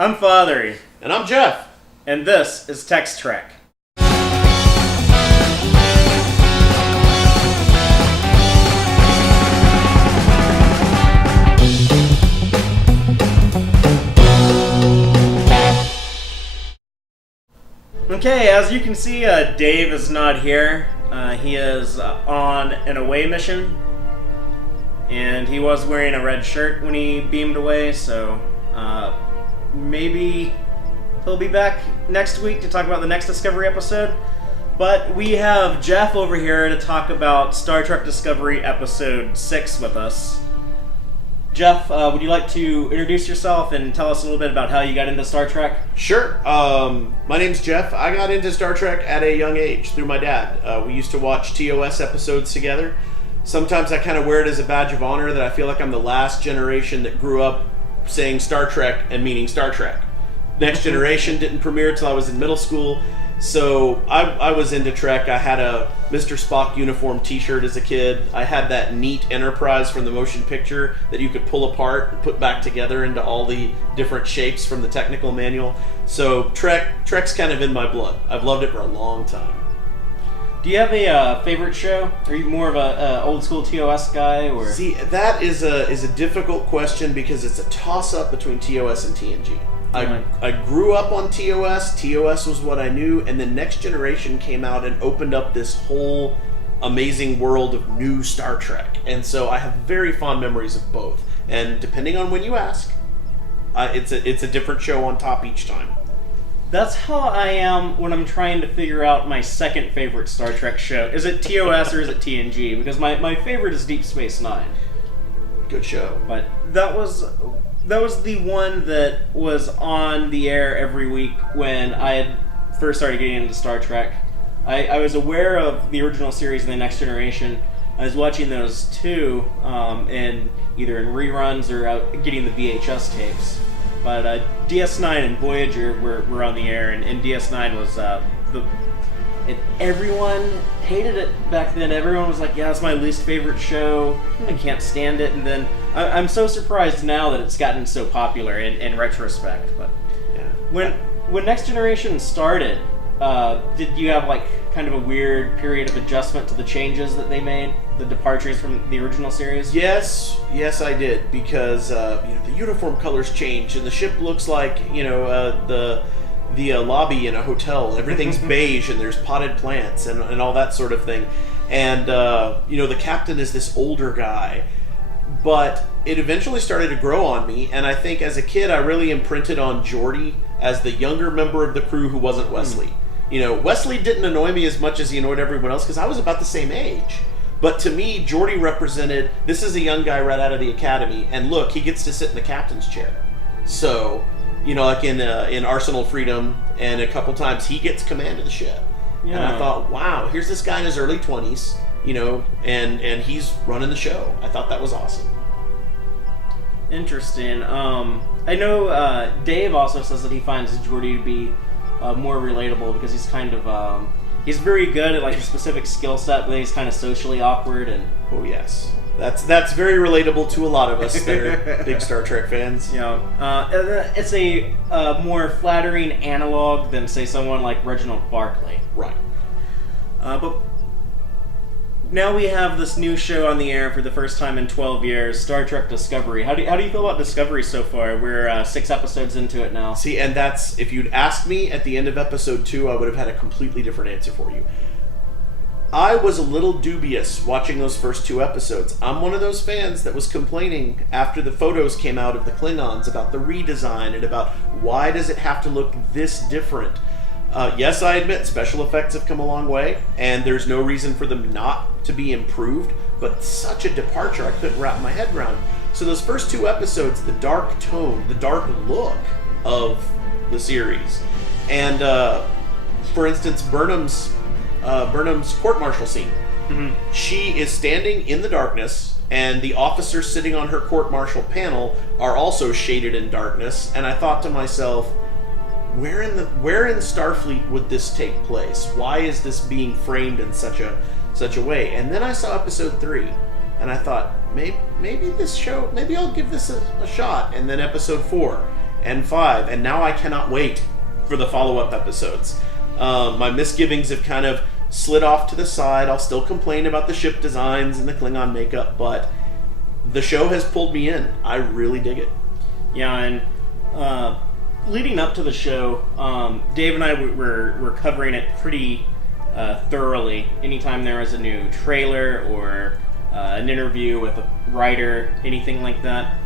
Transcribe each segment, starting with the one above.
I'm Fatheree. And I'm Jeff. And this is Tex-Trek. Okay, as you can see, Dave is not here. He is on an away mission. And he was wearing a red shirt when he beamed away, so maybe he'll be back next week to talk about the next Discovery episode. But we have Jeff over here to talk about Star Trek Discovery Episode 6 with us. Jeff, would you like to introduce yourself and tell us a little bit about how you got into Star Trek? Sure. My name's Jeff. I got into Star Trek at a young age through my dad. We used to watch TOS episodes together. Sometimes I kind of wear it as a badge of honor that I feel like I'm the last generation that grew up saying Star Trek and meaning Star Trek. Next Generation didn't premiere until I was in middle school, so I was into Trek. I had a Mr. Spock uniform t-shirt as a kid. I had that neat Enterprise from the motion picture that you could pull apart and put back together into all the different shapes from the technical manual. So Trek's kind of in my blood. I've loved it for a long time. Do you have a favorite show? Are you more of a old school TOS guy, or? See, that is a difficult question because it's a toss-up between TOS and TNG. I grew up on TOS. TOS was what I knew, and then Next Generation came out and opened up this whole amazing world of new Star Trek. And so I have very fond memories of both. And depending on when you ask, it's a different show on top each time. That's how I am when I'm trying to figure out my second favorite Star Trek show. Is it TOS or is it TNG? Because my favorite is Deep Space Nine. Good show. But that was the one that was on the air every week when I had first started getting into Star Trek. I was aware of the original series and the Next Generation. I was watching those too, either in reruns or getting the VHS tapes. But DS9 and Voyager were on the air, and DS9 was and everyone hated it back then. Everyone was like, yeah, it's my least favorite show. I can't stand it. And then I'm so surprised now that it's gotten so popular in retrospect. But yeah. When Next Generation started, did you have like kind of a weird period of adjustment to the changes that they made, the departures from the original series? Yes, I did, because the uniform colors change and the ship looks like the lobby in a hotel. Everything's beige and there's potted plants and all that sort of thing. And the captain is this older guy. But it eventually started to grow on me, and I think as a kid I really imprinted on Geordi as the younger member of the crew who wasn't Wesley. Wesley didn't annoy me as much as he annoyed everyone else because I was about the same age. But to me, Geordi represented, this is a young guy right out of the academy, and look, he gets to sit in the captain's chair. So, like in Arsenal Freedom, and a couple times he gets command of the ship. Yeah. And I thought, wow, here's this guy in his early 20s, and he's running the show. I thought that was awesome. Interesting. I know Dave also says that he finds Geordi to be more relatable because he's kind of he's very good at like a specific skill set, but he's kind of socially awkward and. Oh yes, that's very relatable to a lot of us that are big Star Trek fans. It's a more flattering analog than say someone like Reginald Barclay. Right. But now we have this new show on the air for the first time in 12 years, Star Trek Discovery. How do you feel about Discovery so far? We're 6 episodes into it now. See, and that's, if you'd asked me at the end of episode 2, I would have had a completely different answer for you. I was a little dubious watching those first 2 episodes. I'm one of those fans that was complaining after the photos came out of the Klingons about the redesign and about why does it have to look this different. Yes, I admit special effects have come a long way, and there's no reason for them not to be improved, but such a departure I couldn't wrap my head around. So those first 2 episodes, the dark tone, the dark look of the series, and for instance, Burnham's court-martial scene. Mm-hmm. She is standing in the darkness, and the officers sitting on her court-martial panel are also shaded in darkness, and I thought to myself, where in Starfleet would this take place? Why is this being framed in such a way? And then I saw episode 3, and I thought, maybe this show, maybe I'll give this a shot. And then episode 4, and 5, and now I cannot wait for the follow-up episodes. My misgivings have kind of slid off to the side. I'll still complain about the ship designs and the Klingon makeup, but the show has pulled me in. I really dig it. Yeah, and leading up to the show, Dave and I were covering it pretty thoroughly. Anytime there was a new trailer or an interview with a writer, anything like that.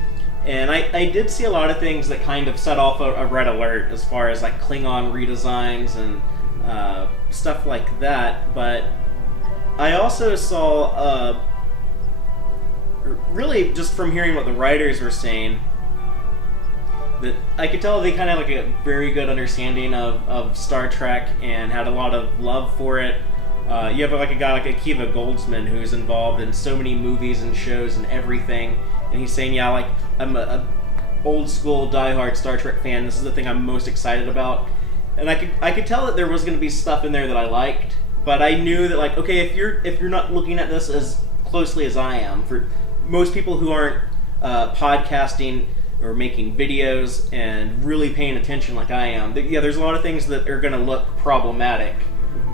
And I did see a lot of things that kind of set off a red alert as far as like Klingon redesigns and stuff like that. But I also saw, really just from hearing what the writers were saying, that I could tell they kind of like a very good understanding of Star Trek and had a lot of love for it. You have like a guy like Akiva Goldsman who's involved in so many movies and shows and everything, and he's saying, yeah, like I'm a old school diehard Star Trek fan. This is the thing I'm most excited about, and I could tell that there was going to be stuff in there that I liked, but I knew that like, okay, if you're not looking at this as closely as I am, for most people who aren't podcasting or making videos and really paying attention like I am, yeah, there's a lot of things that are going to look problematic,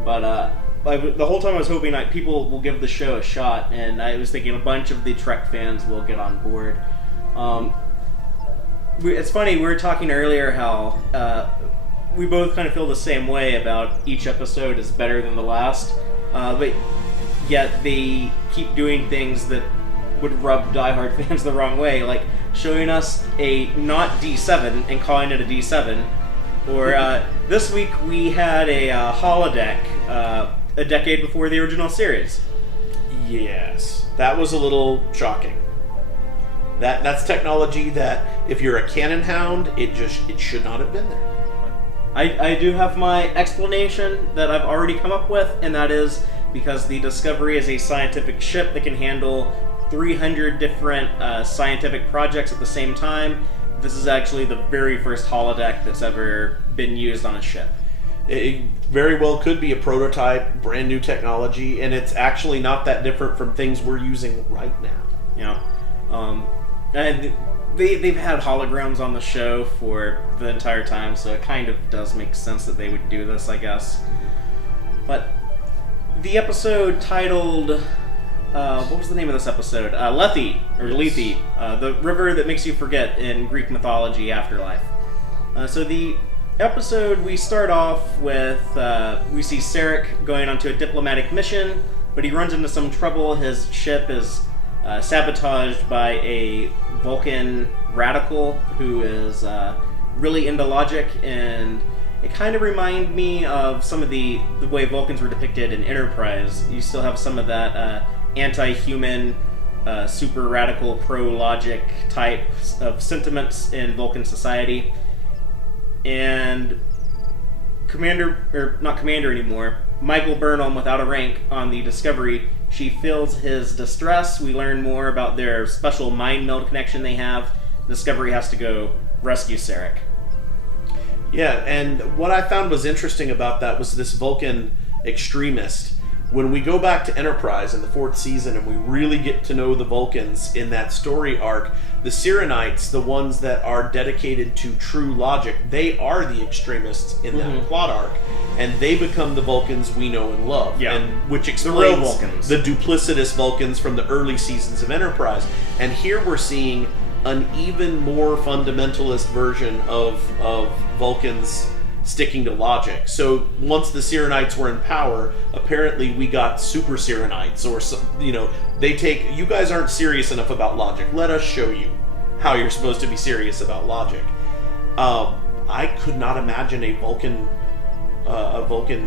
but the whole time I was hoping people will give the show a shot, and I was thinking a bunch of the Trek fans will get on board. It's funny, we were talking earlier how we both kind of feel the same way about each episode is better than the last, but yet they keep doing things that would rub diehard fans the wrong way, like showing us a not D7 and calling it a D7, or this week we had a holodeck a decade before the original series. Yes, that was a little shocking. That's technology that if you're a cannon hound, it should not have been there. I do have my explanation that I've already come up with, and that is because the Discovery is a scientific ship that can handle 300 different scientific projects at the same time. This is actually the very first holodeck that's ever been used on a ship. It very well could be a prototype, brand new technology, and it's actually not that different from things we're using right now. Yeah. And they've had holograms on the show for the entire time, so it kind of does make sense that they would do this, I guess. But the episode titled... what was the name of this episode? Lethe, or Lethe, the river that makes you forget in Greek mythology afterlife. So the episode, we start off with, we see Sarek going onto a diplomatic mission, but he runs into some trouble. His ship is sabotaged by a Vulcan radical who is really into logic, and it kind of reminded me of some of the way Vulcans were depicted in Enterprise. You still have some of that anti-human, super radical, pro-logic type of sentiments in Vulcan society. And not Commander anymore, Michael Burnham, without a rank on the Discovery, she feels his distress. We learn more about their special mind meld connection they have. Discovery has to go rescue Sarek. Yeah, and what I found was interesting about that was this Vulcan extremist. When we go back to Enterprise in the 4th season and we really get to know the Vulcans in that story arc, the Sirenites, the ones that are dedicated to true logic, they are the extremists in that plot arc, and they become the Vulcans we know and love, and which explains the duplicitous Vulcans from the early seasons of Enterprise. And here we're seeing an even more fundamentalist version of Vulcans sticking to logic. So once the Sirenites were in power, apparently we got super Sirenites, or some, they take, you guys aren't serious enough about logic. Let us show you how you're supposed to be serious about logic. I could not imagine a Vulcan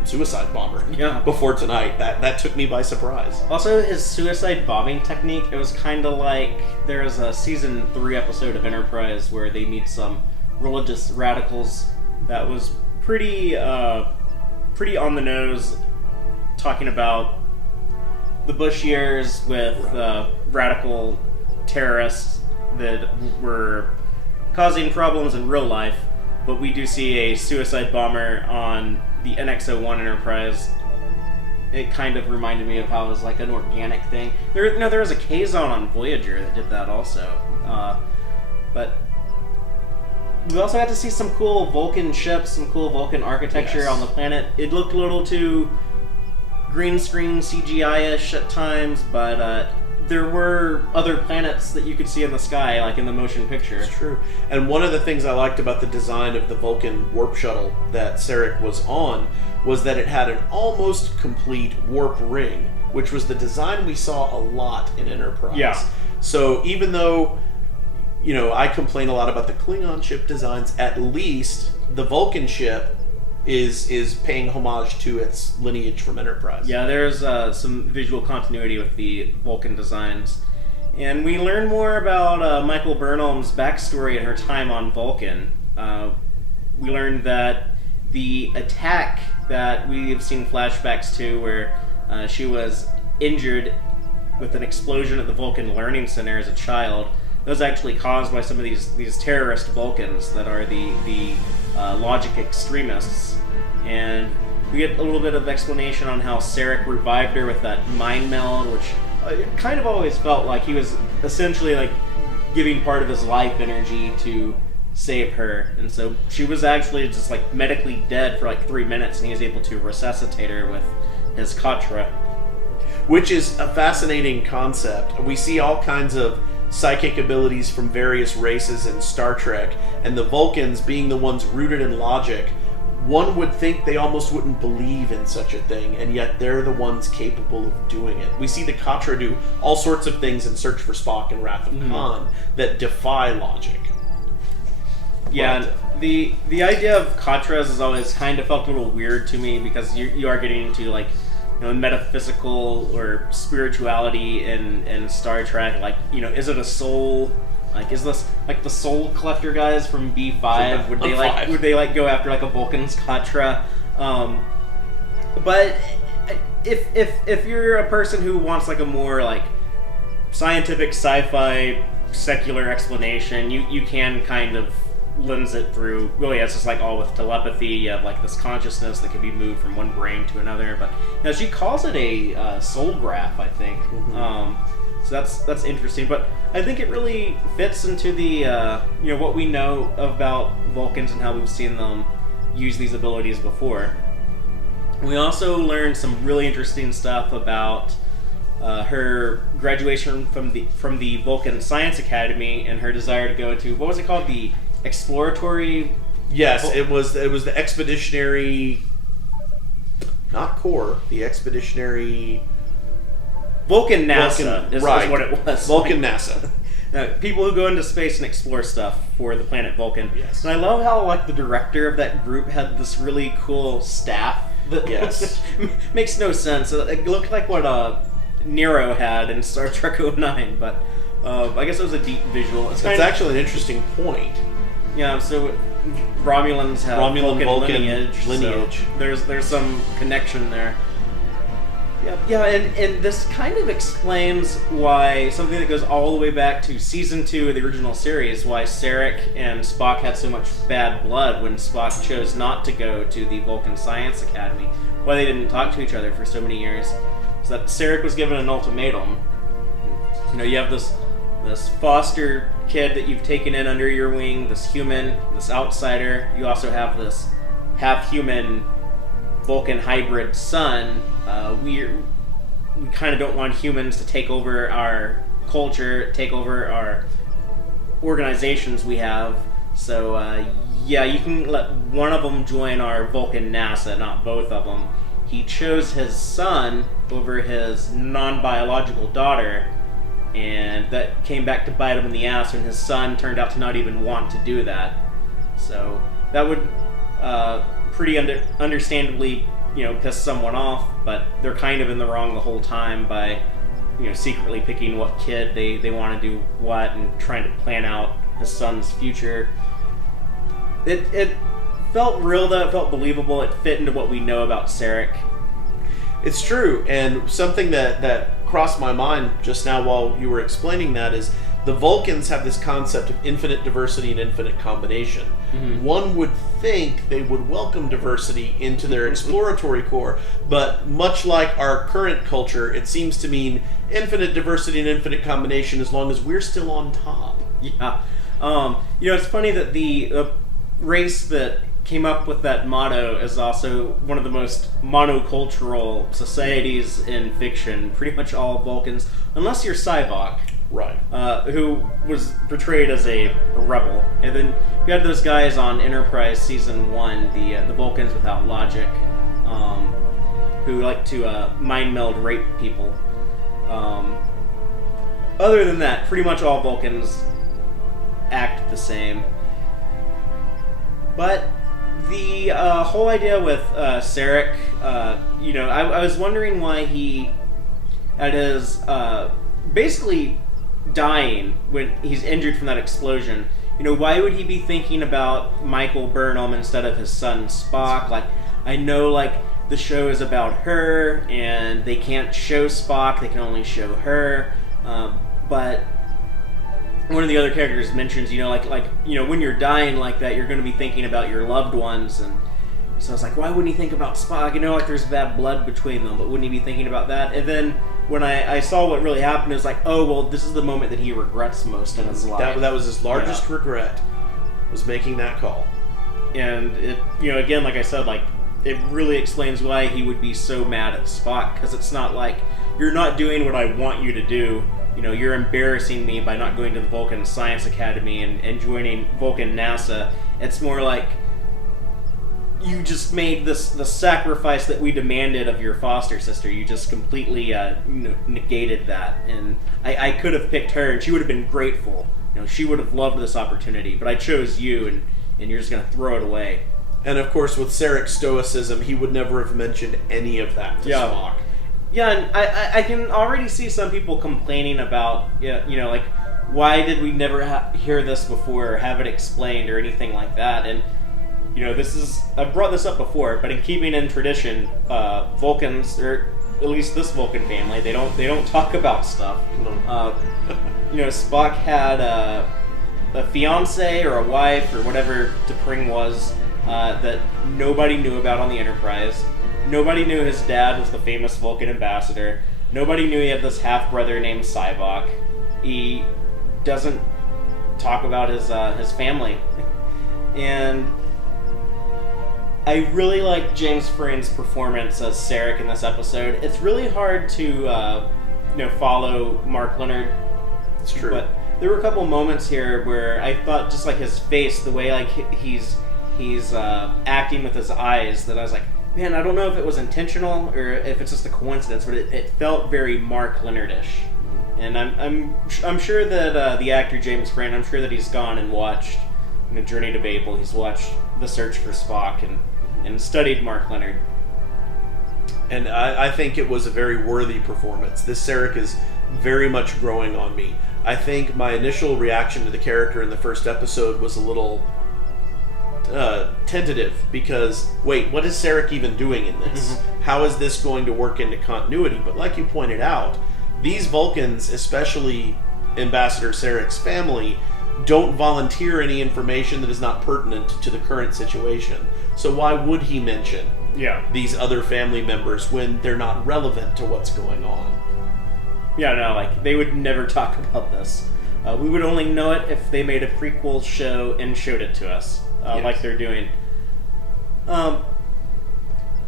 suicide bomber before tonight. That took me by surprise. Also, his suicide bombing technique, it was kind of like, there is a season 3 episode of Enterprise where they meet some religious radicals that was pretty on the nose, talking about the Bush years with radical terrorists that were causing problems in real life. But we do see a suicide bomber on the NX-01 Enterprise. It kind of reminded me of how it was like an organic thing. There was a Kazon on Voyager that did that also. But we also got to see some cool Vulcan ships, some cool Vulcan architecture Yes. on the planet. It looked a little too green screen CGI-ish at times, but there were other planets that you could see in the sky, like in the motion picture. It's true. And one of the things I liked about the design of the Vulcan warp shuttle that Sarek was on was that it had an almost complete warp ring, which was the design we saw a lot in Enterprise. Yeah. So even though, I complain a lot about the Klingon ship designs, at least the Vulcan ship is paying homage to its lineage from Enterprise. Yeah, there's some visual continuity with the Vulcan designs. And we learn more about Michael Burnham's backstory and her time on Vulcan. We learned that the attack that we have seen flashbacks to, where she was injured with an explosion at the Vulcan Learning Center as a child, that was actually caused by some of these terrorist Vulcans that are the logic extremists. And we get a little bit of explanation on how Sarek revived her with that mind meld, which it kind of always felt like he was essentially like giving part of his life energy to save her. And so she was actually just like medically dead for like 3 minutes, and he was able to resuscitate her with his Katra. Which is a fascinating concept. We see all kinds of psychic abilities from various races in Star Trek, and the Vulcans being the ones rooted in logic, one would think they almost wouldn't believe in such a thing, and yet they're the ones capable of doing it. We see the Katra do all sorts of things in Search for Spock and Wrath of Khan that defy logic. Yeah, But, and the idea of Katras has always kind of felt a little weird to me, because you are getting into like metaphysical or spirituality in Star Trek. Like, is it a soul? Like, is this like the soul collector guys from B5? Yeah, would they on 5. would they go after like a Vulcan's Katra? But if you're a person who wants like a more like scientific sci-fi secular explanation, you can kind of lens it through, it's just like all with telepathy. You have like this consciousness that can be moved from one brain to another, but she calls it a soul graph, I think. So that's interesting, but I think it really fits into the what we know about Vulcans and how we've seen them use these abilities before. We also learned some really interesting stuff about her graduation from the Vulcan Science Academy and her desire to go into, what was it called, the exploratory. Yes, it was the expeditionary, not Corps, the expeditionary Vulcan NASA is what it was. Vulcan NASA. People who go into space and explore stuff for the planet Vulcan. Yes. And I love how like the director of that group had this really cool staff that Yes. makes no sense. It looked like what Nero had in Star Trek 09, but I guess it was a deep visual. It's actually an interesting point. Yeah, so Romulans have Vulcan lineage. lineage. So there's some connection there. Yeah, and this kind of explains why something that goes all the way back to season 2 of the original series, why Sarek and Spock had so much bad blood when Spock chose not to go to the Vulcan Science Academy, why they didn't talk to each other for so many years. So that Sarek was given an ultimatum. You have this foster kid that you've taken in under your wing, this human, this outsider. You also have this half-human Vulcan hybrid son. We kind of don't want humans to take over our culture, take over our organizations we have. So you can let one of them join our Vulcan NASA, not both of them. He chose his son over his non-biological daughter, and that came back to bite him in the ass when his son turned out to not even want to do that. So that would pretty understandably piss someone off, but they're kind of in the wrong the whole time by secretly picking what kid they want to do what and trying to plan out his son's future. It felt real though, it felt believable, it fit into what we know about Sarek. It's true, and something that crossed my mind just now while you were explaining that is the Vulcans have this concept of infinite diversity and infinite combination. Mm-hmm. One would think they would welcome diversity into their exploratory core, but much like our current culture, it seems to mean infinite diversity and infinite combination as long as we're still on top. Yeah. It's funny that the race that came up with that motto is also one of the most monocultural societies in fiction. Pretty much all Vulcans, unless you're Sybok, Right. who was portrayed as a rebel. And then you had those guys on Enterprise Season 1, the Vulcans without logic, who like to mind meld rape people. Other than that, pretty much all Vulcans act the same. But the whole idea with Sarek, I was wondering why he, at his basically dying when he's injured from that explosion, why would he be thinking about Michael Burnham instead of his son Spock? Like, I know, like, the show is about her, and they can't show Spock, they can only show her, but one of the other characters mentions, when you're dying like that, you're going to be thinking about your loved ones, and so I was like, why wouldn't he think about Spock? Like there's bad blood between them, but wouldn't he be thinking about that? And then when I saw what really happened, it was like, oh, well, this is the moment that he regrets most in his life. That was his largest regret, was making that call. And it, again, like I said, like, it really explains why he would be so mad at Spock, because it's not like, you're not doing what I want you to do. You're embarrassing me by not going to the Vulcan Science Academy and joining Vulcan NASA. It's more like, you just made the sacrifice that we demanded of your foster sister. You just completely negated that. And I could have picked her, and she would have been grateful. She would have loved this opportunity. But I chose you, and you're just going to throw it away. And of course, with Sarek's stoicism, he would never have mentioned any of that to Spock. Yeah, and I can already see some people complaining about, like, why did we never hear this before or have it explained or anything like that? And, I've brought this up before, but in keeping in tradition, Vulcans, or at least this Vulcan family, they don't talk about stuff. Spock had a fiance or a wife or whatever T'Pring was that nobody knew about on the Enterprise. Nobody knew his dad was the famous Vulcan ambassador. Nobody knew he had this half-brother named Sybok. He doesn't talk about his family. And I really like James Frain's performance as Sarek in this episode. It's really hard to follow Mark Leonard. It's true. But there were a couple moments here where I thought just like his face, the way like he's acting with his eyes, that I was like, man, I don't know if it was intentional or if it's just a coincidence, but it felt very Mark Leonard-ish. And I'm sure that the actor James Frain, I'm sure that he's gone and watched Journey to Babel. He's watched The Search for Spock and studied Mark Leonard. And I think it was a very worthy performance. This Sarek is very much growing on me. I think my initial reaction to the character in the first episode was a little tentative, because wait, what is Sarek even doing in this? How is this going to work into continuity? But like you pointed out, these Vulcans, especially Ambassador Sarek's family, don't volunteer any information that is not pertinent to the current situation. So why would he mention these other family members when they're not relevant to what's going on? Yeah, no, like, they would never talk about this. We would only know it if they made a prequel show and showed it to us. Like they're doing.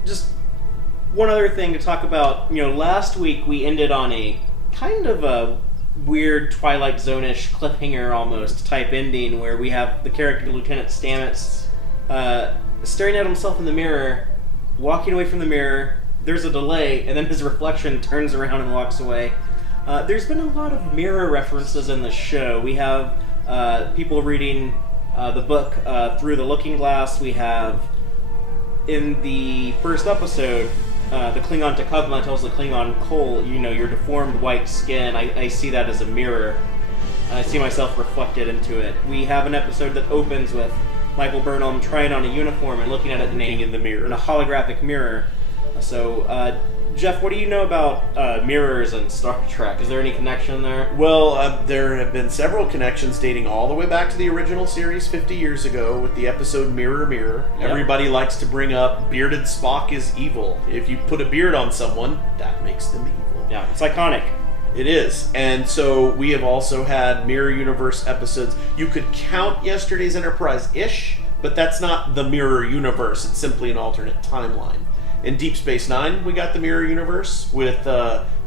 Just one other thing to talk about. Last week we ended on a kind of a weird Twilight Zone-ish cliffhanger almost type ending where we have the character Lieutenant Stamets staring at himself in the mirror, walking away from the mirror. There's a delay, and then his reflection turns around and walks away. There's been a lot of mirror references in the show. We have people reading the book Through the Looking Glass. We have, in the first episode, the Klingon Tekuvma tells the Klingon Cole, your deformed white skin, I see that as a mirror. I see myself reflected into it. We have an episode that opens with Michael Burnham trying on a uniform and looking at it in the mirror, in a holographic mirror. So, Jeff, what do you know about mirrors and Star Trek? Is there any connection there? Well, there have been several connections dating all the way back to the original series 50 years ago with the episode Mirror, Mirror. Yep. Everybody likes to bring up bearded Spock is evil. If you put a beard on someone, that makes them evil. Yeah, it's iconic. It is. And so we have also had Mirror Universe episodes. You could count yesterday's Enterprise-ish, but that's not the Mirror Universe. It's simply an alternate timeline. In Deep Space Nine, we got the Mirror Universe with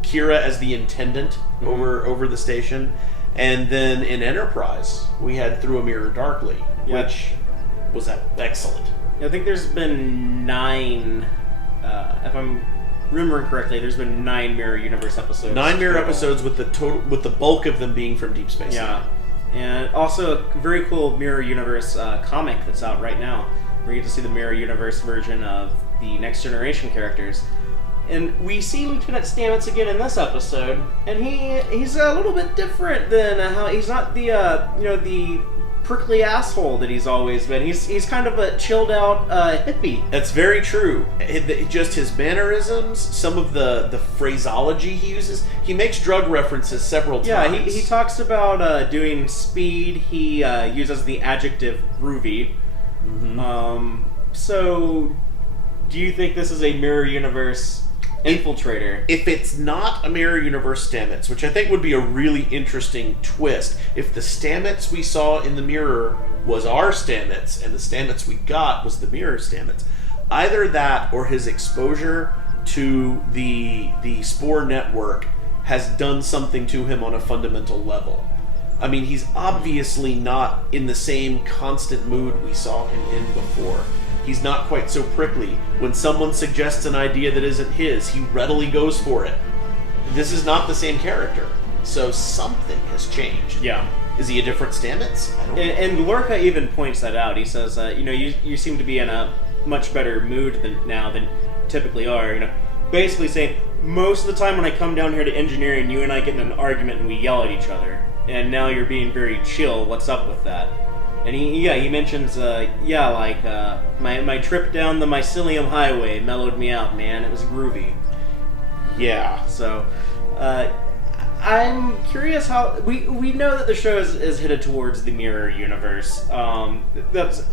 Kira as the intendant over the station. And then in Enterprise, we had Through a Mirror Darkly, which was excellent. I think there's been 9, if I'm remembering correctly, there's been 9 Mirror Universe episodes. 9 Mirror episodes with the bulk of them being from Deep Space Nine. And also a very cool Mirror Universe comic that's out right now, where you get to see the Mirror Universe version of the Next Generation characters. And we see Lieutenant Stamets again in this episode, and he's a little bit different than how he's not the the prickly asshole that he's always been. He's kind of a chilled out hippie. That's very true. Just his mannerisms, some of the phraseology he uses. He makes drug references several times. Yeah, he talks about doing speed. He uses the adjective groovy. Mm-hmm. So, do you think this is a Mirror Universe infiltrator? If it's not a Mirror Universe Stamets, which I think would be a really interesting twist, if the Stamets we saw in the mirror was our Stamets and the Stamets we got was the mirror Stamets, either that or his exposure to the Spore network has done something to him on a fundamental level. I mean, he's obviously not in the same constant mood we saw him in before. He's not quite so prickly. When someone suggests an idea that isn't his, he readily goes for it. This is not the same character. So something has changed. Yeah. Is he a different Stamets? I don't know. And Lorca even points that out. He says, you seem to be in a much better mood than typically are. Basically saying, most of the time when I come down here to engineering, you and I get in an argument and we yell at each other. And now you're being very chill. What's up with that? And he mentions, my trip down the Mycelium Highway mellowed me out, man. It was groovy. Yeah. So, I'm curious how... We know that the show is headed towards the Mirror Universe. That's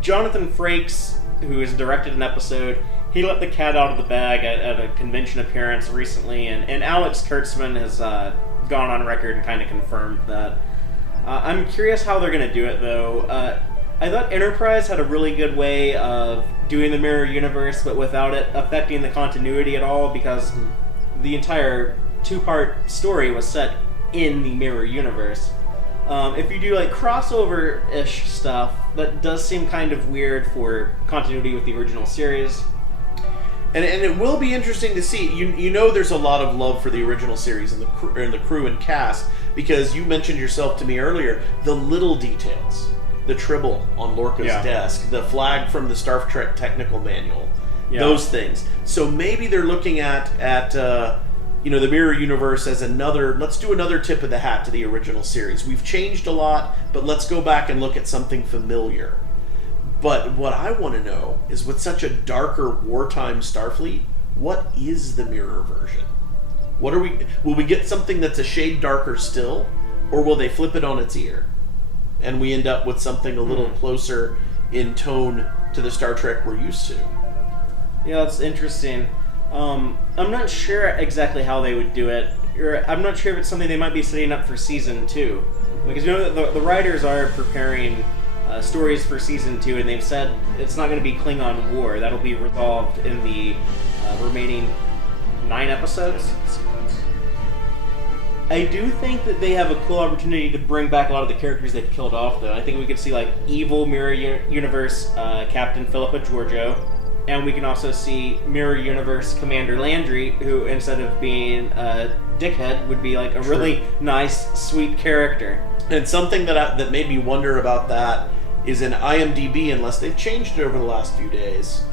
Jonathan Frakes, who has directed an episode. He let the cat out of the bag at a convention appearance recently, and Alex Kurtzman has gone on record and kind of confirmed that. I'm curious how they're going to do it, though. I thought Enterprise had a really good way of doing the Mirror Universe, but without it affecting the continuity at all, because the entire 2-part story was set in the Mirror Universe. If you do crossover-ish stuff, that does seem kind of weird for continuity with the original series. And it will be interesting to see. You know, there's a lot of love for the original series and the crew and cast, because you mentioned yourself to me earlier the little details, the tribble on Lorca's desk, the flag from the Star Trek technical manual, those things. So maybe they're looking at the Mirror Universe as let's do another tip of the hat to the original series. We've changed a lot, but let's go back and look at something familiar. But what I want to know is, with such a darker wartime Starfleet, what is the mirror version? Will we get something that's a shade darker still, or will they flip it on its ear and we end up with something a little closer in tone to the Star Trek we're used to? Yeah, that's interesting. I'm not sure exactly how they would do it. I'm not sure if it's something they might be setting up for season 2, because the writers are preparing stories for season 2, and they've said it's not going to be Klingon War. That'll be resolved in the remaining 9 episodes. I do think that they have a cool opportunity to bring back a lot of the characters they've killed off, though. I think we could see evil Mirror Universe Captain Philippa Georgiou, and we can also see Mirror Universe Commander Landry, who, instead of being a dickhead, would be a really nice, sweet character. And something that made me wonder about that is in IMDb, unless they've changed it over the last few days,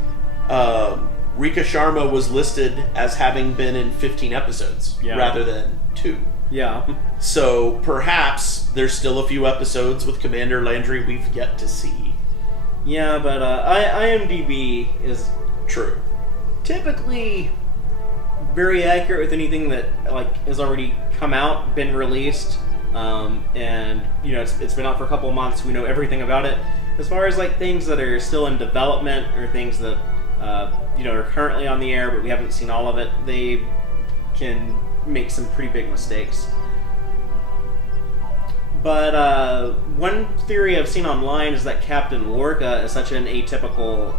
Rika Sharma was listed as having been in 15 episodes rather than 2. Yeah. So perhaps there's still a few episodes with Commander Landry we've yet to see. Yeah, but IMDb is typically very accurate with anything that has already come out, been released. And it's been out for a couple of months. We know everything about it. As far as things that are still in development, or things that are currently on the air but we haven't seen all of it, they can make some pretty big mistakes. But one theory I've seen online is that Captain Lorca is such an atypical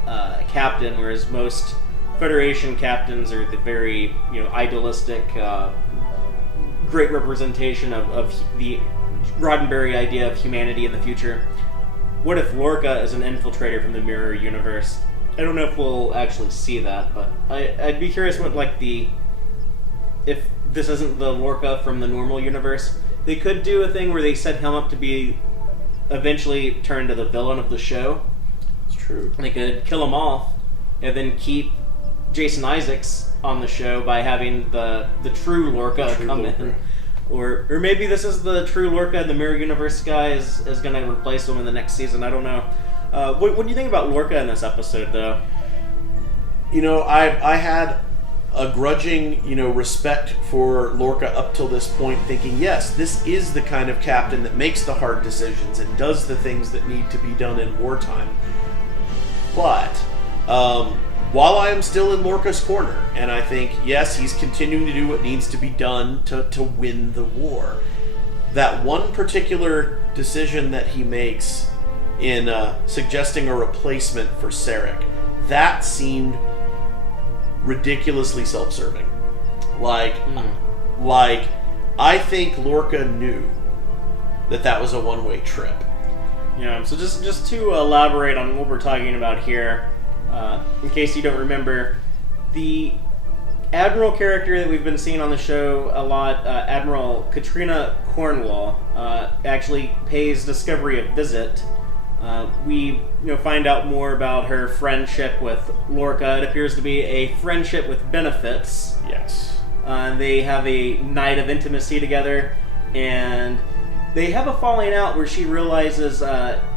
captain, whereas most Federation captains are the very, idealistic, great representation of the Roddenberry idea of humanity in the future. What if Lorca is an infiltrator from the mirror universe? I don't know if we'll actually see that, but I'd be curious what, if this isn't the Lorca from the normal universe. They could do a thing where they set him up to be eventually turned to the villain of the show. It's true. They could kill him off and then keep Jason Isaacs on the show by having the true Lorca come in. Or maybe this is the true Lorca and the Mirror Universe guy is going to replace him in the next season. I don't know. What do you think about Lorca in this episode, though? I had a grudging, respect for Lorca up till this point, thinking, yes, this is the kind of captain that makes the hard decisions and does the things that need to be done in wartime. But while I am still in Lorca's corner, and I think, yes, he's continuing to do what needs to be done to win the war, that one particular decision that he makes in suggesting a replacement for Sarek, that seemed ridiculously self-serving. Like, I think Lorca knew that was a one-way trip. Yeah, so just to elaborate on what we're talking about here, in case you don't remember, the Admiral character that we've been seeing on the show a lot, Admiral Katrina Cornwall, actually pays Discovery a visit. We find out more about her friendship with Lorca. It appears to be a friendship with benefits. Yes. They have a night of intimacy together, and they have a falling out where she realizes,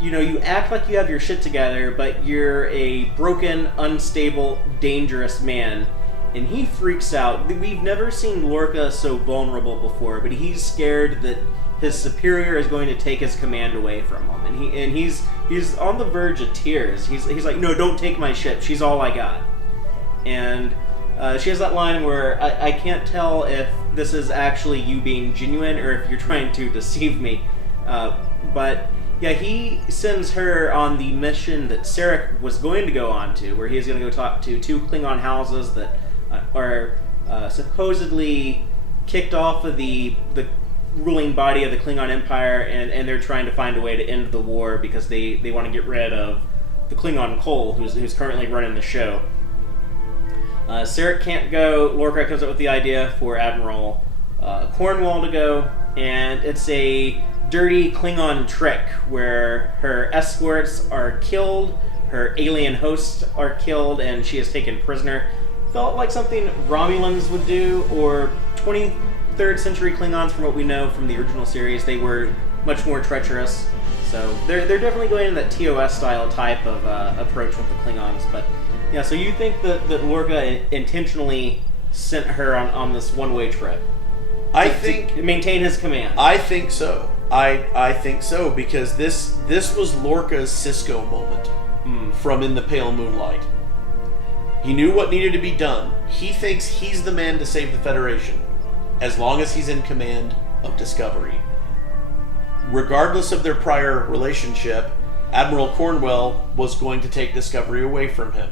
you act like you have your shit together, but you're a broken, unstable, dangerous man. And he freaks out. We've never seen Lorca so vulnerable before, but he's scared that his superior is going to take his command away from him, and he's on the verge of tears. He's like, no, don't take my ship. She's all I got. And she has that line where I can't tell if this is actually you being genuine or if you're trying to deceive me. But yeah, he sends her on the mission that Sarek was going to go on to, where he's going to go talk to 2 Klingon houses that are supposedly kicked off of the ruling body of the Klingon Empire, and they're trying to find a way to end the war because they want to get rid of the Klingon Cole, who's currently running the show. Sarek can't go. Lorca comes up with the idea for Admiral Cornwall to go, and it's a dirty Klingon trick where her escorts are killed, her alien hosts are killed, and she is taken prisoner. Felt like something Romulans would do, or 23rd century Klingons, from what we know from the original series. They were much more treacherous, so they're definitely going in that TOS style type of approach with the Klingons. But yeah, so you think that Lorca intentionally sent her on this one-way trip? I think to maintain his command. I think so. I think so, because this was Lorca's Cisco moment from In the Pale Moonlight. He knew what needed to be done. He thinks he's the man to save the Federation, as long as he's in command of Discovery. Regardless of their prior relationship, Admiral Cornwell was going to take Discovery away from him.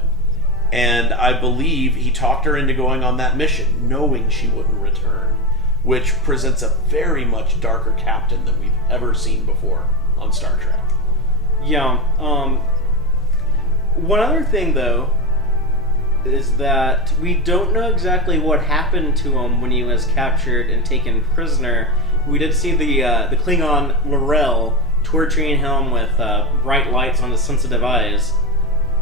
And I believe he talked her into going on that mission, knowing she wouldn't return, which presents a very much darker captain than we've ever seen before on Star Trek. Yeah. One other thing, though, is that we don't know exactly what happened to him when he was captured and taken prisoner. We did see the Klingon L'Rell torturing him with bright lights on his sensitive eyes.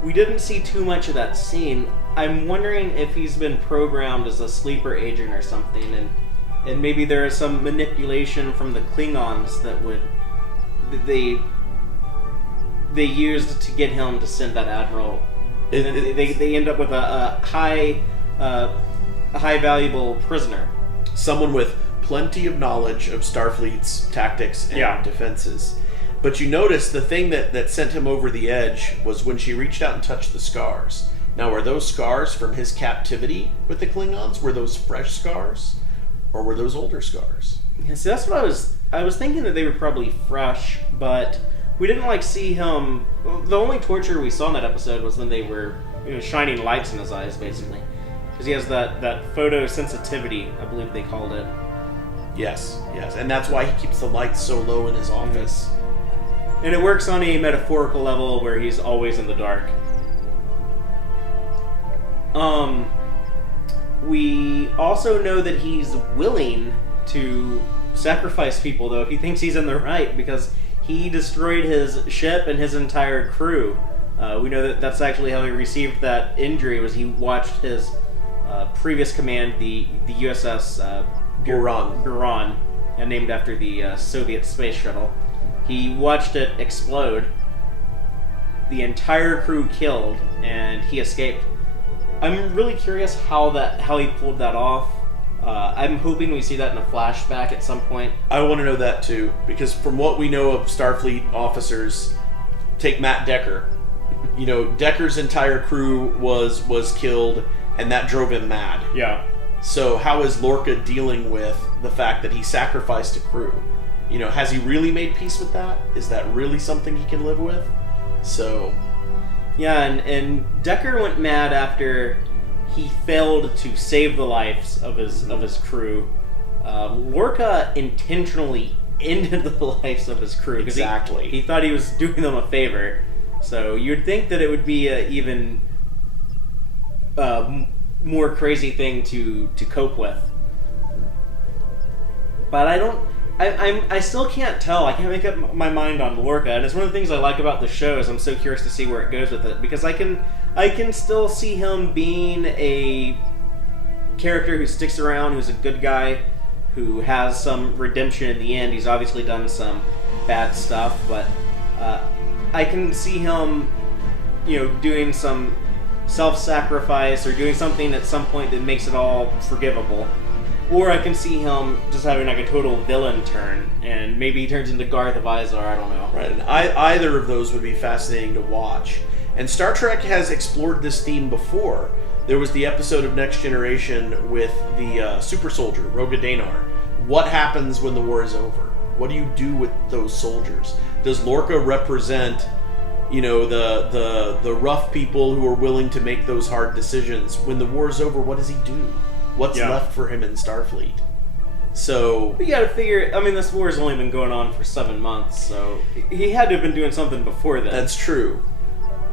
We didn't see too much of that scene. I'm wondering if he's been programmed as a sleeper agent or something, and maybe there is some manipulation from the Klingons that they used to get him to send that admiral. And then they end up with a high valuable prisoner. Someone with plenty of knowledge of Starfleet's tactics and defenses. But you notice the thing that sent him over the edge was when she reached out and touched the scars. Now, are those scars from his captivity with the Klingons? Were those fresh scars? or were those older scars? Yeah, see, that's what I was thinking that they were probably fresh, but we didn't like see him. The only torture we saw in that episode was when they were shining lights in his eyes, basically, because he has that photosensitivity, I believe they called it. Yes, and that's why he keeps the lights so low in his office. And it works on a metaphorical level where he's always in the dark. We also know that he's willing to sacrifice people, though, if he thinks he's in the right, because he destroyed his ship and his entire crew. We know that that's actually how he received that injury, was he watched his previous command, the USS Buran, and named after the Soviet space shuttle. He watched it explode, the entire crew killed, and he escaped. I'm really curious how he pulled that off. I'm hoping we see that in a flashback at some point. I want to know that too, because from what we know of Starfleet officers, take Matt Decker. Decker's entire crew was killed, and that drove him mad. Yeah. So how is Lorca dealing with the fact that he sacrificed a crew? Has he really made peace with that? Is that really something he can live with? So... Yeah, and Decker went mad after he failed to save the lives of his crew. Lorca intentionally ended the lives of his crew. Exactly. He thought he was doing them a favor. So you'd think that it would be an even more crazy thing to cope with. But I still can't tell. I can't make up my mind on Lorca, and it's one of the things I like about the show is I'm so curious to see where it goes with it, because I can still see him being a character who sticks around, who's a good guy, who has some redemption in the end. He's obviously done some bad stuff, but I can see him, doing some self-sacrifice or doing something at some point that makes it all forgivable. Or I can see him just having like a total villain turn, and maybe he turns into Garth of Izar, I don't know. Right, and either of those would be fascinating to watch. And Star Trek has explored this theme before. There was the episode of Next Generation with the super soldier, Roga Danar. What happens when the war is over? What do you do with those soldiers? Does Lorca represent, the rough people who are willing to make those hard decisions? When the war is over, what does he do? What's left for him in Starfleet? So... You gotta figure... this war's only been going on for 7 months, so... He had to have been doing something before then. That's true.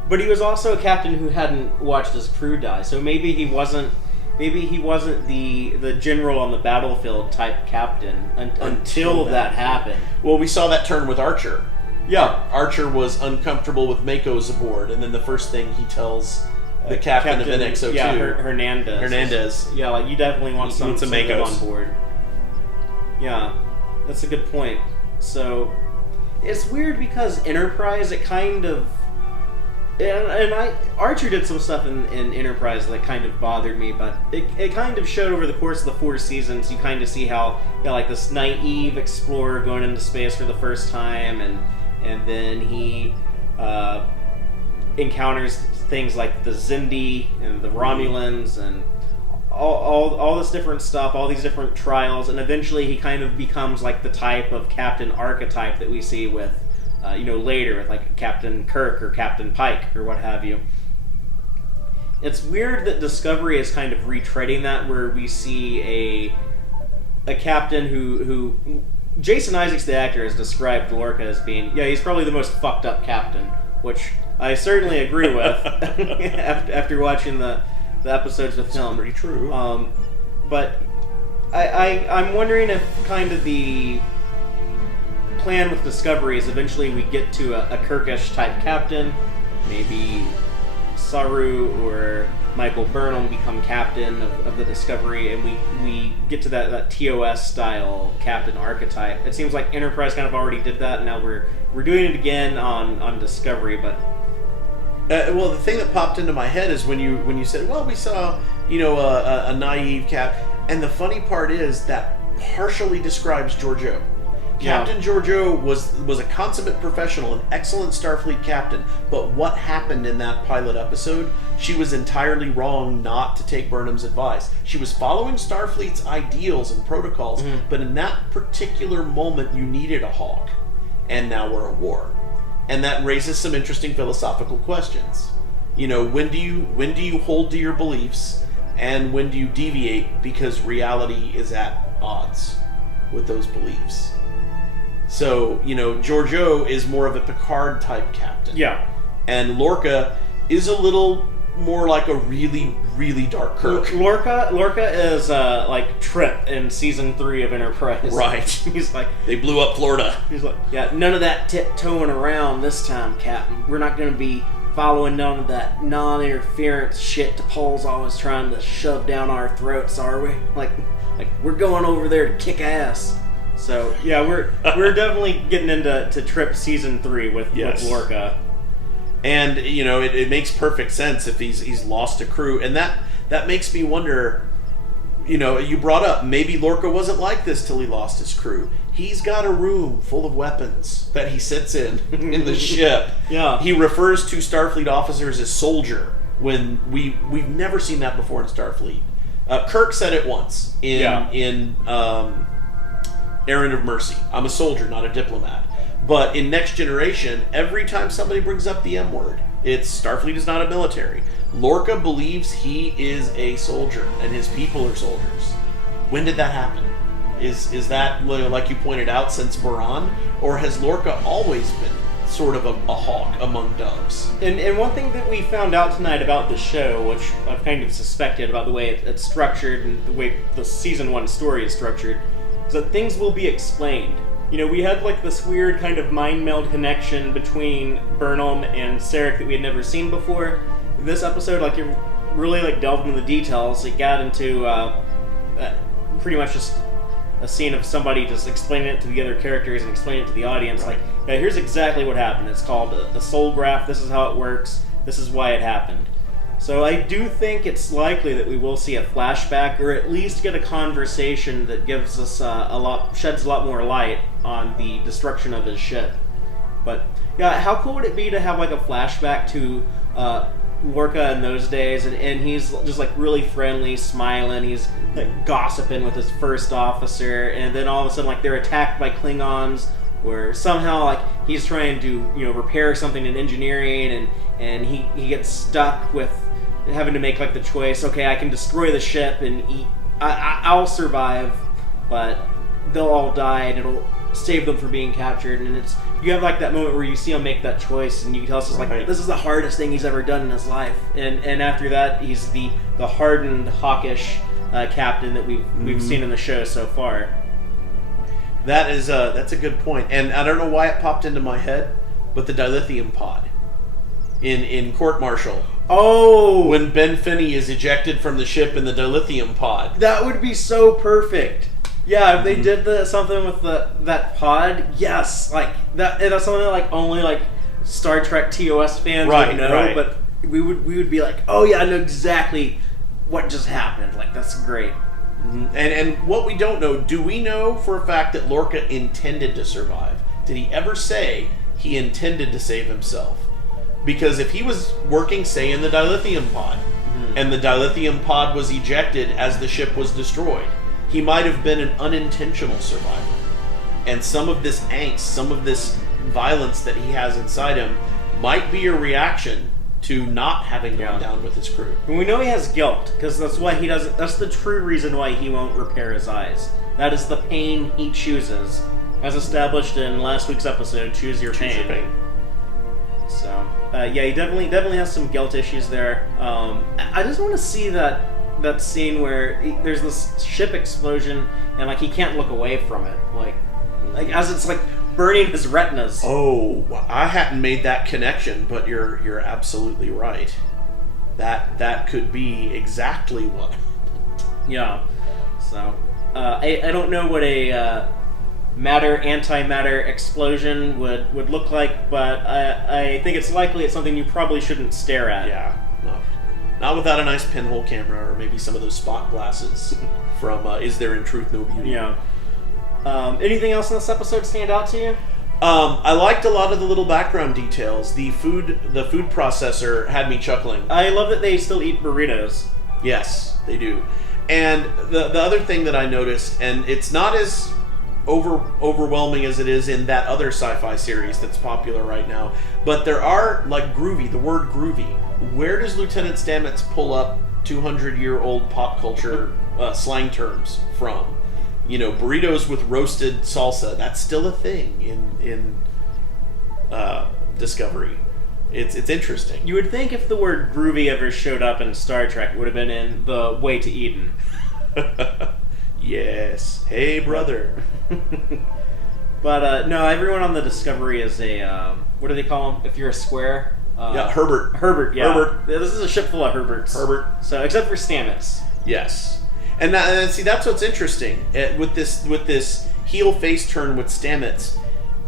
But he was also a captain who hadn't watched his crew die, so maybe he wasn't the general on the battlefield type captain until that happened. Well, we saw that turn with Archer. Yeah. Archer was uncomfortable with Mako's aboard, and then the first thing he tells... the captain of NX-02. Yeah, Hernandez. Yeah, you definitely want some on board. Yeah, that's a good point. So, it's weird because Enterprise, it kind of... Archer did some stuff in Enterprise that kind of bothered me, but it kind of showed over the course of the 4 seasons. You kind of see how, this naive explorer going into space for the first time, and then he encounters things like the Xindi and the Romulans and all this different stuff, all these different trials, and eventually he kind of becomes like the type of captain archetype that we see with, later with like Captain Kirk or Captain Pike or what have you. It's weird that Discovery is kind of retreading that, where we see a captain who Jason Isaacs, the actor, has described Lorca as being, he's probably the most fucked up captain, which I certainly agree with after watching the episodes with him. Pretty true. But I'm wondering if kind of the plan with Discovery is eventually we get to a Kirkish type captain, maybe Saru or Michael Burnham become captain of the Discovery, and we get to that TOS style captain archetype. It seems like Enterprise kind of already did that, and now we're doing it again on Discovery. But well, the thing that popped into my head is when you said, well, we saw a naive cap, and the funny part is that partially describes Giorgio. Captain Georgiou was a consummate professional, an excellent Starfleet captain, but what happened in that pilot episode, she was entirely wrong not to take Burnham's advice. She was following Starfleet's ideals and protocols, but in that particular moment you needed a Hawk, and now we're at war. And that raises some interesting philosophical questions. You know, when do you hold to your beliefs, and when do you deviate because reality is at odds with those beliefs? So, you know, Georgiou is more of a Picard type captain. Yeah. And Lorca is a little more like a really, really dark Kirk. Lorca is like Trip in season 3 of Enterprise. Right. He's like, they blew up Florida. He's like, yeah, none of that tiptoeing around this time, Captain. We're not going to be following none of that non-interference shit T'Pol's always trying to shove down our throats, are we? Like we're going over there to kick ass. So yeah, we're definitely getting into Trip season 3 with Lorca. And you know, it makes perfect sense if he's lost a crew, and that makes me wonder. You know, you brought up maybe Lorca wasn't like this till he lost his crew. He's got a room full of weapons that he sits in the ship. Yeah, he refers to Starfleet officers as soldier when we've never seen that before in Starfleet. Kirk said it once in Errand of Mercy. I'm a soldier, not a diplomat. But in Next Generation, every time somebody brings up the M word, it's Starfleet is not a military. Lorca believes he is a soldier, and his people are soldiers. When did that happen? Is that, like you pointed out, since Buran? Or has Lorca always been sort of a hawk among doves? And one thing that we found out tonight about the show, which I've kind of suspected about the way it's structured and the way the season 1 story is structured, is that things will be explained. You know, we had like this weird kind of mind meld connection between Burnham and Sarek that we had never seen before. This episode, like, it really like delved into the details. It got into pretty much just a scene of somebody just explaining it to the other characters and explaining it to the audience. Right. Like, yeah, here's exactly what happened. It's called a soul graph. This is how it works. This is why it happened. So I do think it's likely that we will see a flashback, or at least get a conversation that gives us sheds a lot more light on the destruction of his ship. But yeah, how cool would it be to have like a flashback to Lorca in those days, and he's just like really friendly, smiling, he's like gossiping with his first officer, and then all of a sudden like they're attacked by Klingons, where somehow like he's trying to, you know, repair something in engineering, and he gets stuck with having to make like the choice, okay, I can destroy the ship and I'll survive, but they'll all die and it'll save them from being captured. And it's, you have like that moment where you see him make that choice, and you can tell us like, this is the hardest thing he's ever done in his life, and after that he's the hardened, hawkish captain that we've seen in the show so far. That's a good point, and I don't know why it popped into my head, but the dilithium pod in Court Martial. Oh, when Ben Finney is ejected from the ship in the dilithium pod. That would be so perfect. Yeah, if they did something with that pod, yes, like that. And that's something that like only like Star Trek TOS fans would know. Right. But we would be like, oh yeah, I know exactly what just happened. Like, that's great. And what we don't know, do we know for a fact that Lorca intended to survive? Did he ever say he intended to save himself? Because if he was working, say, in the dilithium pod, and the dilithium pod was ejected as the ship was destroyed, he might have been an unintentional survivor. And some of this angst, some of this violence that he has inside him might be a reaction to not having gone down with his crew. And we know he has guilt, because that's why he doesn't. That's the true reason why he won't repair his eyes. That is the pain he chooses, as established in last week's episode, Choose Your Pain. So, yeah, he definitely has some guilt issues there. I just want to see that scene where there's this ship explosion, and like he can't look away from it, like as it's like burning his retinas. Oh, I hadn't made that connection, but you're absolutely right. That could be exactly what. Yeah. So, I don't know what a matter-antimatter explosion would look like, but I think it's likely it's something you probably shouldn't stare at. Yeah, not without a nice pinhole camera, or maybe some of those spot glasses from Is There in Truth No Beauty? Yeah. Anything else in this episode stand out to you? I liked a lot of the little background details. The food processor had me chuckling. I love that they still eat burritos. Yes, they do. And the other thing that I noticed, and it's not as overwhelming as it is in that other sci-fi series that's popular right now, but there are, like, groovy, the word groovy. Where does Lieutenant Stamets pull up 200-year-old pop culture slang terms from? You know, burritos with roasted salsa, that's still a thing in Discovery. It's interesting. You would think if the word groovy ever showed up in Star Trek, it would have been in The Way to Eden. Yes. Hey, brother. But, no, everyone on the Discovery is a, what do they call them? If you're a square? Yeah, Herbert. Herbert, yeah. Herbert. This is a ship full of Herberts. Herbert. So, except for Stamets. Yes. And see, that's what's interesting. With this heel face turn with Stamets,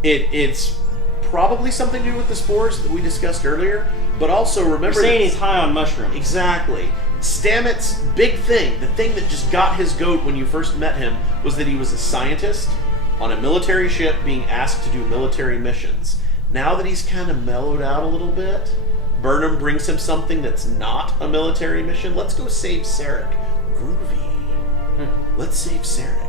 it's probably something to do with the spores that we discussed earlier, but also remember You're saying he's high on mushrooms. Exactly. Stamets' big thing, the thing that just got his goat when you first met him, was that he was a scientist on a military ship being asked to do military missions. Now that he's kind of mellowed out a little bit, Burnham brings him something that's not a military mission. Let's go save Sarek. Groovy. Let's save Sarek.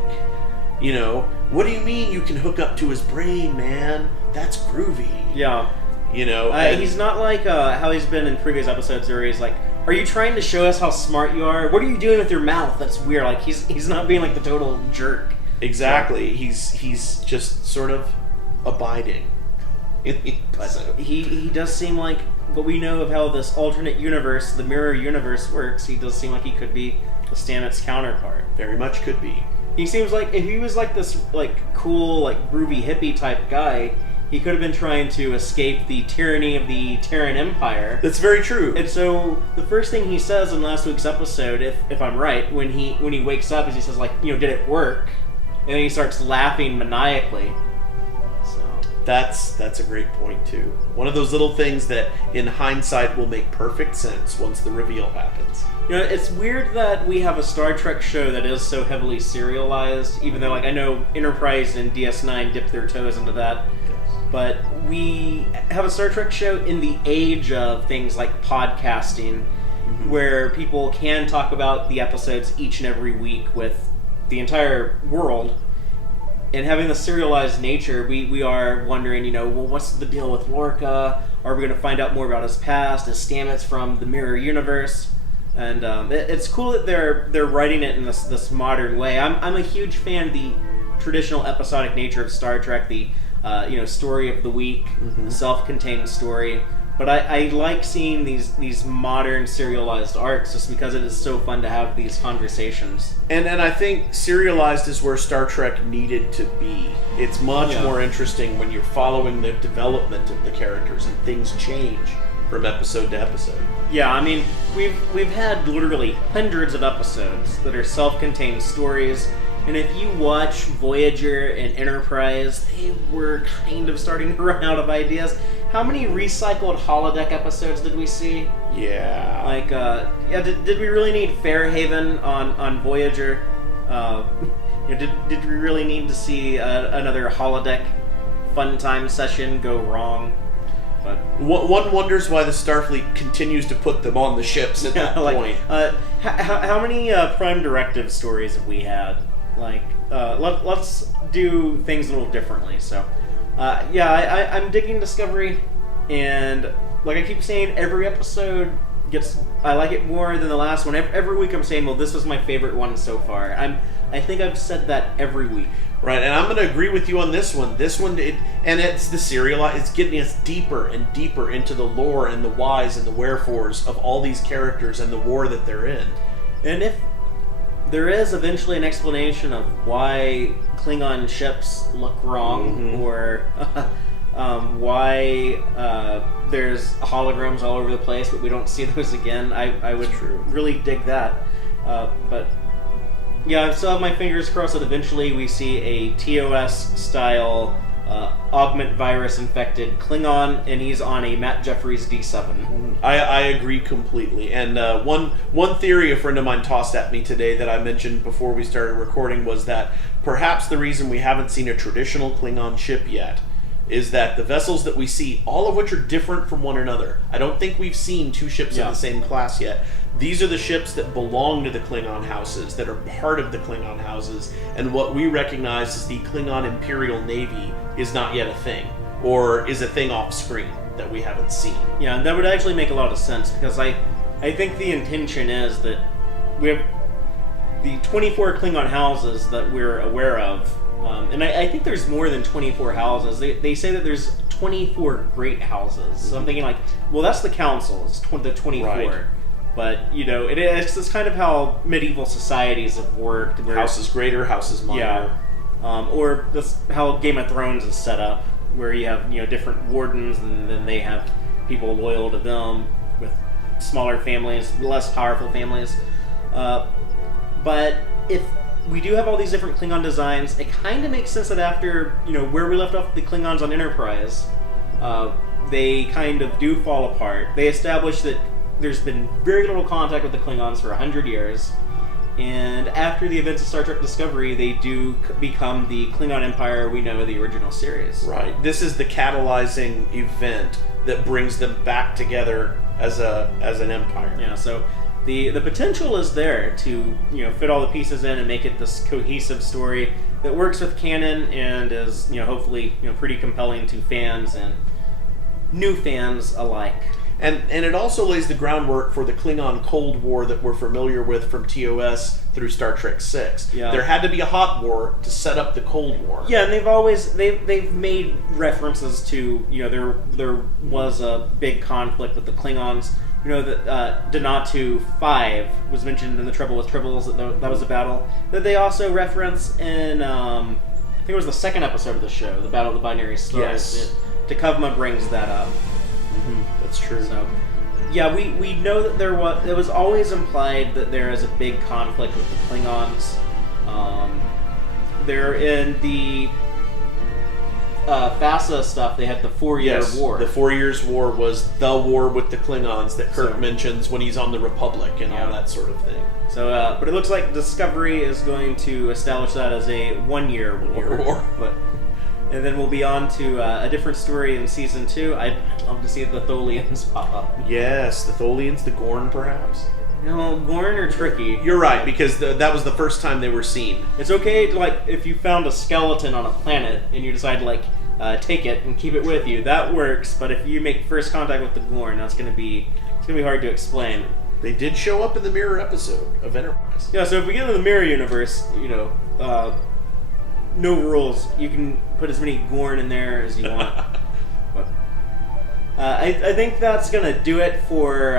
You know, what do you mean you can hook up to his brain, man? That's groovy. Yeah. You know, he's not like how he's been in previous episodes where he's like, are you trying to show us how smart you are? What are you doing with your mouth? That's weird. Like, he's not being like the total jerk. Exactly. Yeah. He's just sort of abiding. But he does seem like, what we know of how this alternate universe, the mirror universe, works, he does seem like he could be the Stamets counterpart. Very much could be. He seems like, if he was like this like cool, like groovy hippie type guy, he could have been trying to escape the tyranny of the Terran Empire. That's very true. And so the first thing he says in last week's episode, if I'm right, when he wakes up, is he says, like, you know, did it work? And then he starts laughing maniacally. So that's a great point too. One of those little things that in hindsight will make perfect sense once the reveal happens. You know, it's weird that we have a Star Trek show that is so heavily serialized, even though, like, I know Enterprise and DS9 dip their toes into that. But we have a Star Trek show in the age of things like podcasting, where people can talk about the episodes each and every week with the entire world. And having the serialized nature, we are wondering, you know, well, what's the deal with Lorca? Are we going to find out more about his past? Is Stamets from the Mirror Universe? And it's cool that they're writing it in this modern way. I'm a huge fan of the traditional episodic nature of Star Trek, the story of the week, the self-contained story. But I like seeing these modern serialized arcs just because it is so fun to have these conversations. And I think serialized is where Star Trek needed to be. It's much more interesting when you're following the development of the characters and things change from episode to episode. Yeah, I mean, we've had literally hundreds of episodes that are self-contained stories. And if you watch Voyager and Enterprise, they were kind of starting to run out of ideas. How many recycled holodeck episodes did we see? Yeah. Like, did we really need Fairhaven on Voyager? Did we really need to see another holodeck fun time session go wrong? But one wonders why the Starfleet continues to put them on the ships at that point. How many Prime Directive stories have we had? Like, let's do things a little differently. So, I'm digging Discovery, and like I keep saying, every episode I like it more than the last one. Every week I'm saying, well, this was my favorite one so far. I think I've said that every week. Right, and I'm going to agree with you on this one. It's the serial. It's getting us deeper and deeper into the lore and the whys and the wherefores of all these characters and the war that they're in. And if there is eventually an explanation of why Klingon ships look wrong, or why there's holograms all over the place, but we don't see those again, I would really dig that. But yeah, I still have my fingers crossed that eventually we see a TOS-style augment virus infected Klingon, and he's on a Matt Jeffries D7. I agree completely. And one theory a friend of mine tossed at me today that I mentioned before we started recording was that perhaps the reason we haven't seen a traditional Klingon ship yet is that the vessels that we see, all of which are different from one another. I don't think we've seen two ships in the same class yet. These are the ships that belong to the Klingon houses, that are part of the Klingon houses, and what we recognize as the Klingon Imperial Navy is not yet a thing, or is a thing off screen that we haven't seen. Yeah, and that would actually make a lot of sense, because I think the intention is that we have the 24 Klingon houses that we're aware of, and I think there's more than 24 houses. They say that there's 24 great houses, so I'm thinking like, well, that's the council, it's the 24. Right. But, it's kind of how medieval societies have worked. Where house is greater, house is minor. Yeah. Or that's how Game of Thrones is set up, where you have, different wardens, and then they have people loyal to them with smaller families, less powerful families. But if we do have all these different Klingon designs, it kind of makes sense that after, where we left off the Klingons on Enterprise, they kind of do fall apart. They establish that there's been very little contact with the Klingons for 100 years, and after the events of Star Trek Discovery, they do become the Klingon Empire we know of the original series. Right. This is the catalyzing event that brings them back together as an empire. Yeah, so the potential is there to fit all the pieces in and make it this cohesive story that works with canon and is hopefully pretty compelling to fans and new fans alike. And it also lays the groundwork for the Klingon Cold War that we're familiar with from TOS through Star Trek VI. Yeah. There had to be a hot war to set up the Cold War. Yeah, and they've made references to there was a big conflict with the Klingons. That Donatu 5 was mentioned in The Trouble with Tribbles, that was a battle that they also reference in I think it was the second episode of the show, the Battle of the Binary Stars. Yes. Tekuvma brings that up. That's true. So, yeah, we know that it was always implied that there is a big conflict with the Klingons. They're in the FASA stuff. They had the 4-year war. The 4 Years War was the war with the Klingons that Kirk mentions when he's on the Republic and all that sort of thing. So, but it looks like Discovery is going to establish that as a 1-year war. And then we'll be on to a different story in Season 2. I'd love to see the Tholians pop up. Yes, the Tholians, the Gorn, perhaps? Gorn are tricky. You're right, because that was the first time they were seen. It's okay to, if you found a skeleton on a planet and you decide to, take it and keep it with you, that works. But if you make first contact with the Gorn, it's gonna be hard to explain. They did show up in the Mirror episode of Enterprise. Yeah, so if we get into the Mirror universe, no rules. You can put as many Gorn in there as you want. But, I think that's going to do it for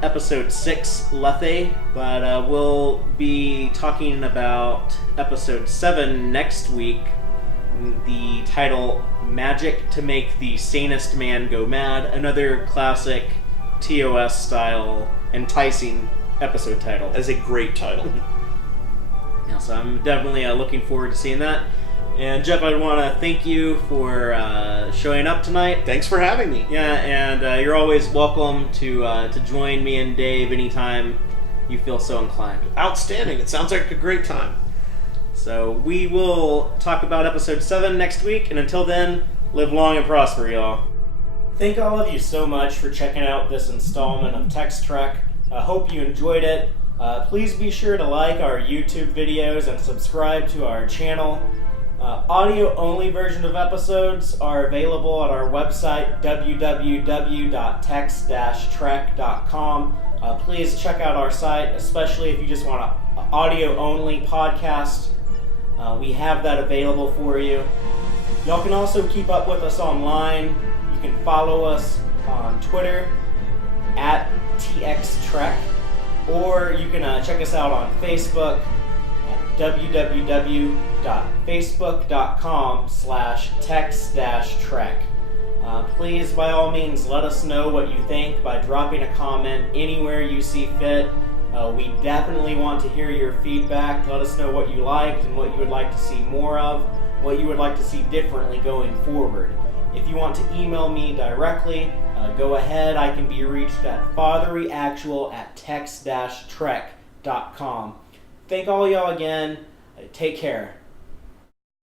Episode 6, Lethe. But we'll be talking about Episode 7 next week. The title, Magic to Make the Sanest Man Go Mad. Another classic TOS-style, enticing episode title. As a great title. Yeah, so I'm definitely looking forward to seeing that. And Jeff, I want to thank you for showing up tonight. Thanks for having me. Yeah, and you're always welcome to join me and Dave anytime you feel so inclined. Outstanding. It sounds like a great time. So we will talk about Episode 7 next week, and until then, live long and prosper, y'all. Thank all of you so much for checking out this installment of Tex-Trek. I hope you enjoyed it. Please be sure to like our YouTube videos and subscribe to our channel. Audio-only version of episodes are available at our website, www.tex-trek.com. Please check out our site, especially if you just want an audio-only podcast. We have that available for you. Y'all can also keep up with us online. You can follow us on Twitter at TXTrek, or you can check us out on Facebook at www.facebook.com/tex-trek. Please, by all means, let us know what you think by dropping a comment anywhere you see fit. We definitely want to hear your feedback. Let us know what you liked and what you would like to see more of. what you would like to see differently going forward. If you want to email me directly, go ahead. I can be reached at fathereeactual@tex-trek.com. Thank all y'all again. Take care.